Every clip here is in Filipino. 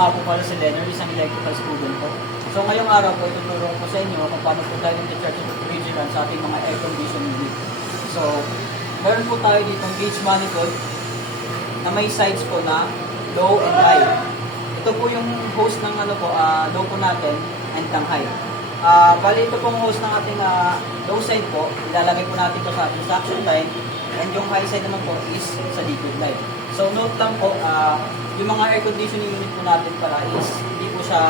nga po pala si Leonard, isang electrical student po. So ngayong araw po, ituturo ko sa inyo kung paano po tayo nag-charge of refrigerant sa ating mga air conditioning unit. So, meron po tayo dito gauge manifold na may sides po na low and high. Ito po yung hose ng low po natin and ng high. Bali ito pong hose ng ating low side po, ilalagay po natin ito sa ating suction line, and yung high side naman po is sa liquid line. So note lang po, yung mga air conditioning unit po natin pala is hindi po siya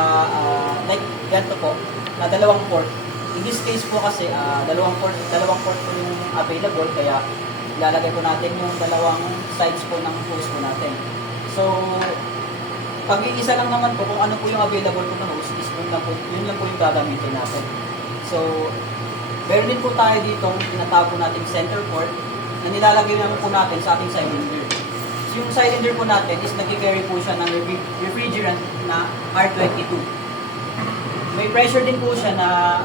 like ganito po, na dalawang port. In this case po kasi dalawang port po yung available, kaya ilalagay po natin yung dalawang sides po ng hose po natin. So pag isa lang naman po kung ano po yung available po na hose, is yun lang po yung gagamitin natin. So meron din po tayo ditong tinatawag po natin center port na nilalagay naman po natin sa ating cylinder. Yung cylinder po natin is nag-carry po siya ng refrigerant na R22. May pressure din po siya na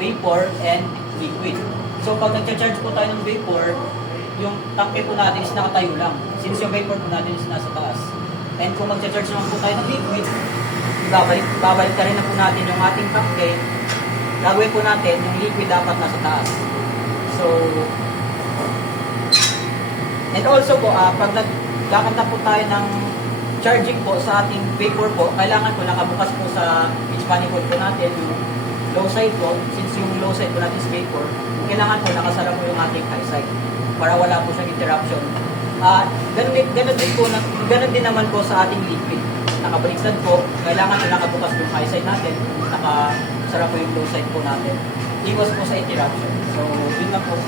vapor and liquid. So pag nag-charge po tayo ng vapor, yung tangke po natin is nakatayo lang, since yung vapor po natin is nasa taas. And kung mag-charge naman po tayo ng liquid, babalik ka rin na po natin yung ating tangke. Gagawin po natin yung liquid dapat nasa taas. So, and also po, pag nagkakanta na po tayo ng charging po sa ating vapor po, kailangan po nakabukas po sa gauge manifold po natin yung low side po. Since yung low side po natin is vapor, kailangan po nakasara po yung ating high side para wala po siyang interruption. Ganun din naman po sa ating liquid. Nakabaliktad po, kailangan po nakabukas yung high side natin, nakasara po yung low side po natin. Iwas po sa interruption. So, yun lang po.